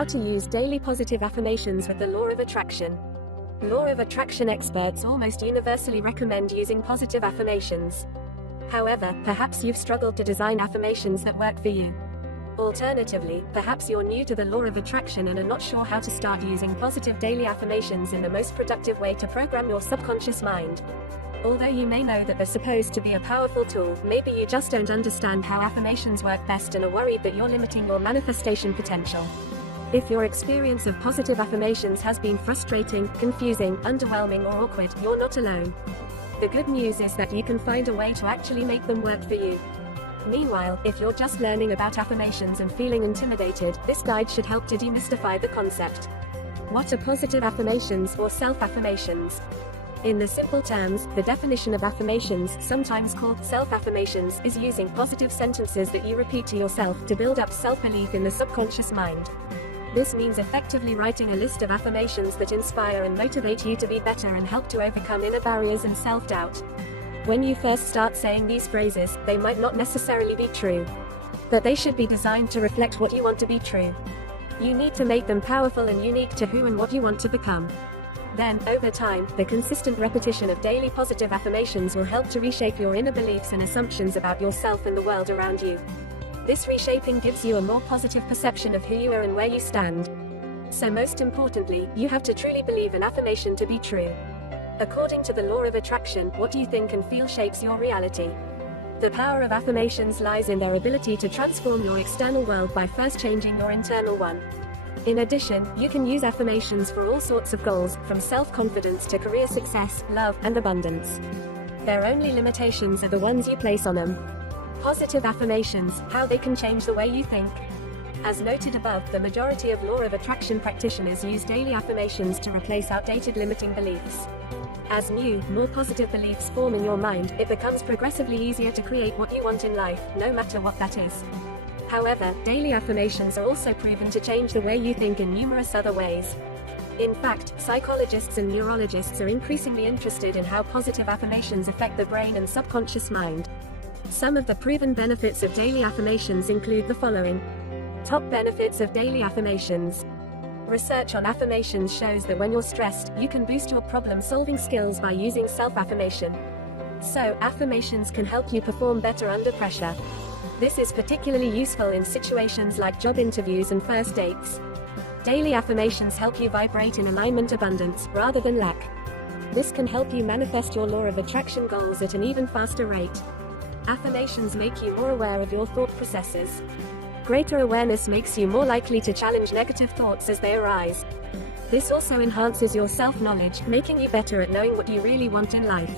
How to use daily positive affirmations with the law of attraction. Law of attraction experts almost universally recommend using positive affirmations. However, perhaps you've struggled to design affirmations that work for you. Alternatively, perhaps you're new to the law of attraction and are not sure how to start using positive daily affirmations in the most productive way to program your subconscious mind. Although you may know that they're supposed to be a powerful tool, maybe you just don't understand how affirmations work best and are worried that you're limiting your manifestation potential. If your experience of positive affirmations has been frustrating, confusing, underwhelming, or awkward, you're not alone. The good news is that you can find a way to actually make them work for you. Meanwhile, if you're just learning about affirmations and feeling intimidated, this guide should help to demystify the concept. What are positive affirmations, or self-affirmations? In the simple terms, the definition of affirmations, sometimes called self-affirmations, is using positive sentences that you repeat to yourself to build up self-belief in the subconscious mind. This means effectively writing a list of affirmations that inspire and motivate you to be better and help to overcome inner barriers and self-doubt. When you first start saying these phrases, they might not necessarily be true. But they should be designed to reflect what you want to be true. You need to make them powerful and unique to who and what you want to become. Then, over time, the consistent repetition of daily positive affirmations will help to reshape your inner beliefs and assumptions about yourself and the world around you. This reshaping gives you a more positive perception of who you are and where you stand. So most importantly, you have to truly believe an affirmation to be true. According to the law of attraction, what you think and feel shapes your reality. The power of affirmations lies in their ability to transform your external world by first changing your internal one. In addition, you can use affirmations for all sorts of goals, from self-confidence to career success, love, and abundance. Their only limitations are the ones you place on them. Positive affirmations, how they can change the way you think. As noted above, the majority of law of attraction practitioners use daily affirmations to replace outdated limiting beliefs. As new, more positive beliefs form in your mind, it becomes progressively easier to create what you want in life, no matter what that is. However, daily affirmations are also proven to change the way you think in numerous other ways. In fact, psychologists and neurologists are increasingly interested in how positive affirmations affect the brain and subconscious mind. Some of the proven benefits of daily affirmations include the following. Top benefits of daily affirmations. Research on affirmations shows that when you're stressed, you can boost your problem-solving skills by using self-affirmation. So, affirmations can help you perform better under pressure. This is particularly useful in situations like job interviews and first dates. Daily affirmations help you vibrate in alignment abundance, rather than lack. This can help you manifest your law of attraction goals at an even faster rate. Affirmations make you more aware of your thought processes. Greater awareness makes you more likely to challenge negative thoughts as they arise. This also enhances your self-knowledge, making you better at knowing what you really want in life.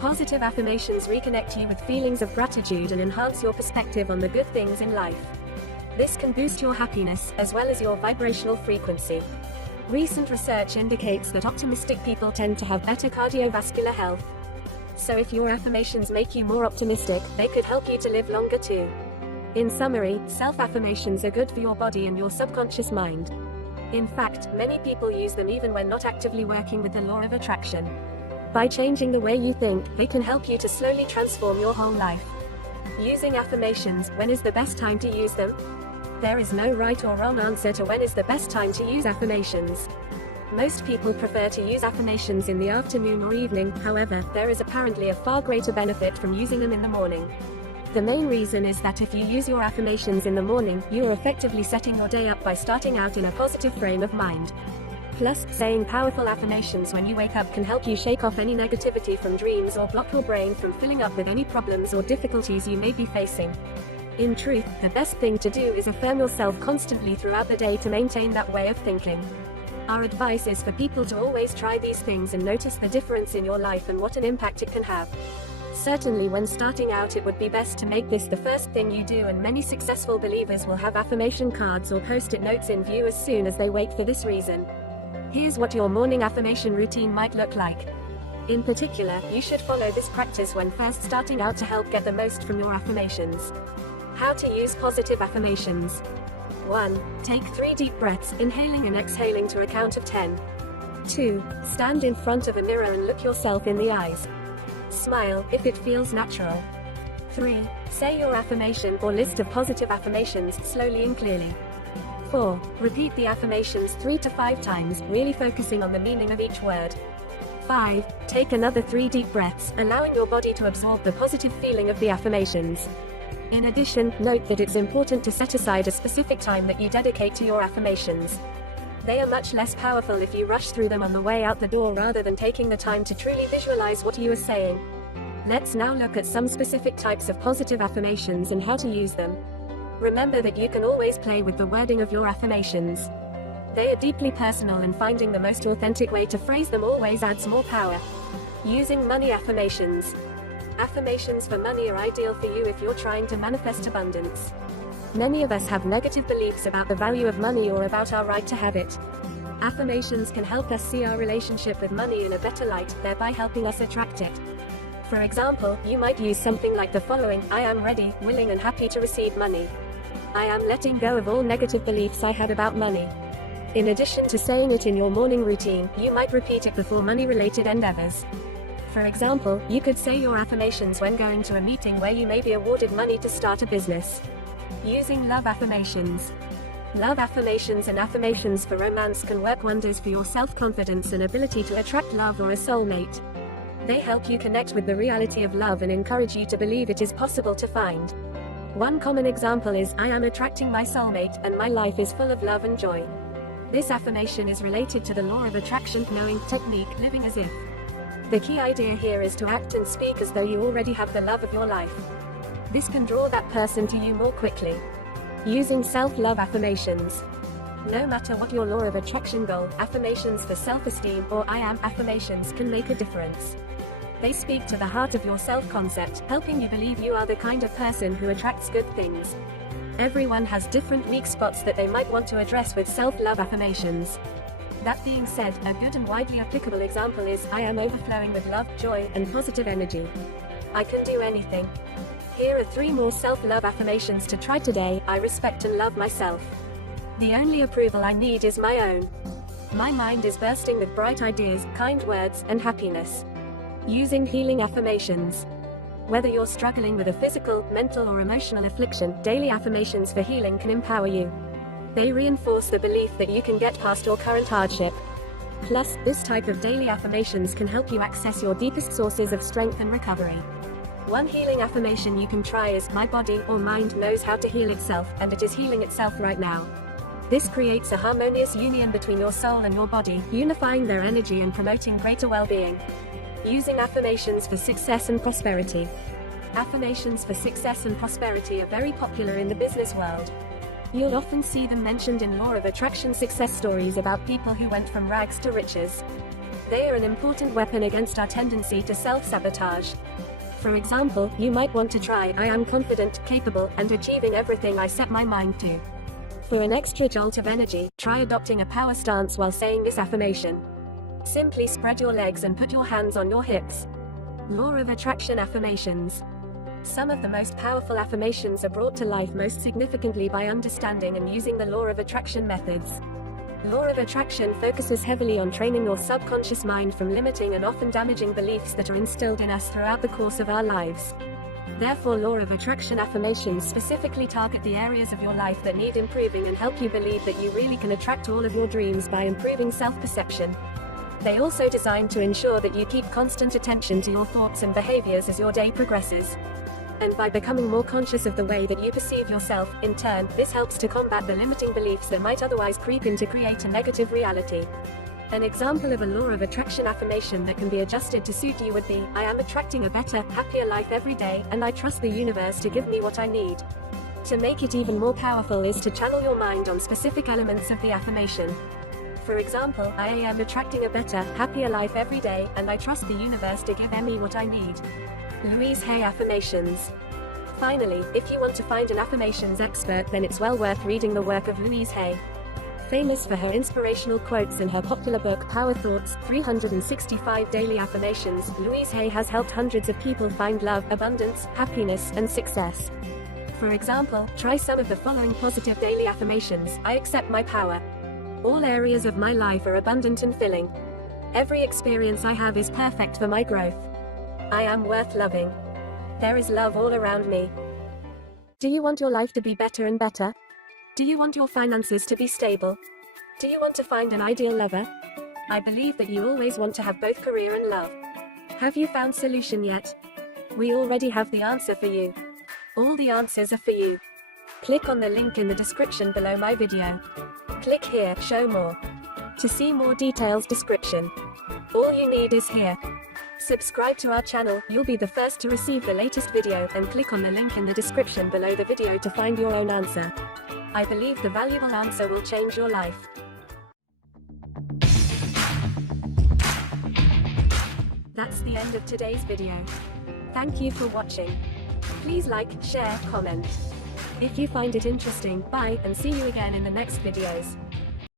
Positive affirmations reconnect you with feelings of gratitude and enhance your perspective on the good things in life. This can boost your happiness, as well as your vibrational frequency. Recent research indicates that optimistic people tend to have better cardiovascular health. So if your affirmations make you more optimistic, they could help you to live longer too. In summary, self-affirmations are good for your body and your subconscious mind. In fact, many people use them even when not actively working with the law of attraction. By changing the way you think, they can help you to slowly transform your whole life. Using affirmations, when is the best time to use them? There is no right or wrong answer to when is the best time to use affirmations. Most people prefer to use affirmations in the afternoon or evening, however, there is apparently a far greater benefit from using them in the morning. The main reason is that if you use your affirmations in the morning, you are effectively setting your day up by starting out in a positive frame of mind. Plus, saying powerful affirmations when you wake up can help you shake off any negativity from dreams or block your brain from filling up with any problems or difficulties you may be facing. In truth, the best thing to do is affirm yourself constantly throughout the day to maintain that way of thinking. Our advice is for people to always try these things and notice the difference in your life and what an impact it can have. Certainly when starting out, it would be best to make this the first thing you do, and many successful believers will have affirmation cards or post-it notes in view as soon as they wake for this reason. Here's what your morning affirmation routine might look like. In particular, you should follow this practice when first starting out to help get the most from your affirmations. How to use positive affirmations. 1. Take 3 deep breaths, inhaling and exhaling to a count of 10. 2. Stand in front of a mirror and look yourself in the eyes. Smile, if it feels natural. 3. Say your affirmation or list of positive affirmations slowly and clearly. 4. Repeat the affirmations 3 to 5 times, really focusing on the meaning of each word. 5. Take another 3 deep breaths, allowing your body to absorb the positive feeling of the affirmations. In addition, note that it's important to set aside a specific time that you dedicate to your affirmations. They are much less powerful if you rush through them on the way out the door rather than taking the time to truly visualize what you are saying. Let's now look at some specific types of positive affirmations and how to use them. Remember that you can always play with the wording of your affirmations. They are deeply personal, and finding the most authentic way to phrase them always adds more power. Using money affirmations. Affirmations for money are ideal for you if you're trying to manifest abundance. Many of us have negative beliefs about the value of money or about our right to have it. Affirmations can help us see our relationship with money in a better light, thereby helping us attract it. For example, you might use something like the following: I am ready, willing and happy to receive money. I am letting go of all negative beliefs I had about money. In addition to saying it in your morning routine, you might repeat it before money-related endeavors. For example, you could say your affirmations when going to a meeting where you may be awarded money to start a business. Using love affirmations. Love affirmations and affirmations for romance can work wonders for your self-confidence and ability to attract love or a soulmate. They help you connect with the reality of love and encourage you to believe it is possible to find. One common example is, I am attracting my soulmate, and my life is full of love and joy. This affirmation is related to the law of attraction, knowing technique, living as if. The key idea here is to act and speak as though you already have the love of your life. This can draw that person to you more quickly. Using self-love affirmations. No matter what your law of attraction goal, affirmations for self-esteem or I am affirmations can make a difference. They speak to the heart of your self-concept, helping you believe you are the kind of person who attracts good things. Everyone has different weak spots that they might want to address with self-love affirmations. That being said, a good and widely applicable example is, I am overflowing with love, joy, and positive energy. I can do anything. Here are 3 more self-love affirmations to try today. I respect and love myself. The only approval I need is my own. My mind is bursting with bright ideas, kind words, and happiness. Using healing affirmations. Whether you're struggling with a physical, mental, or emotional affliction, daily affirmations for healing can empower you. They reinforce the belief that you can get past your current hardship. Plus, this type of daily affirmations can help you access your deepest sources of strength and recovery. One healing affirmation you can try is, my body or mind knows how to heal itself, and it is healing itself right now. This creates a harmonious union between your soul and your body, unifying their energy and promoting greater well-being. Using affirmations for success and prosperity. Affirmations for success and prosperity are very popular in the business world. You'll often see them mentioned in law of attraction success stories about people who went from rags to riches. They are an important weapon against our tendency to self-sabotage. For example, you might want to try, I am confident, capable, and achieving everything I set my mind to. For an extra jolt of energy, try adopting a power stance while saying this affirmation. Simply spread your legs and put your hands on your hips. Law of attraction affirmations. Some of the most powerful affirmations are brought to life most significantly by understanding and using the law of attraction methods. Law of attraction focuses heavily on training your subconscious mind from limiting and often damaging beliefs that are instilled in us throughout the course of our lives. Therefore, law of attraction affirmations specifically target the areas of your life that need improving and help you believe that you really can attract all of your dreams by improving self-perception. They also designed to ensure that you keep constant attention to your thoughts and behaviors as your day progresses. And by becoming more conscious of the way that you perceive yourself, in turn, this helps to combat the limiting beliefs that might otherwise creep in to create a negative reality. An example of a law of attraction affirmation that can be adjusted to suit you would be, I am attracting a better, happier life every day, and I trust the universe to give me what I need. To make it even more powerful is to channel your mind on specific elements of the affirmation. For example, I am attracting a better, happier life every day, and I trust the universe to give me what I need. Louise Hay affirmations. Finally, if you want to find an affirmations expert, then it's well worth reading the work of Louise Hay. Famous for her inspirational quotes in her popular book Power Thoughts, 365 Daily Affirmations, Louise Hay has helped hundreds of people find love, abundance, happiness, and success. For example, try some of the following positive daily affirmations. I accept my power. All areas of my life are abundant and filling. Every experience I have is perfect for my growth. I am worth loving. There is love all around me. Do you want your life to be better and better? Do you want your finances to be stable? Do you want to find an ideal lover? I believe that you always want to have both career and love. Have you found solution yet? We already have the answer for you. All the answers are for you. Click on the link in the description below my video. Click here, show more. To see more details description. All you need is here. Subscribe to our channel, you'll be the first to receive the latest video, and click on the link in the description below the video to find your own answer. I believe the valuable answer will change your life. That's the end of today's video. Thank you for watching. Please like, share, comment. If you find it interesting, bye, and see you again in the next videos.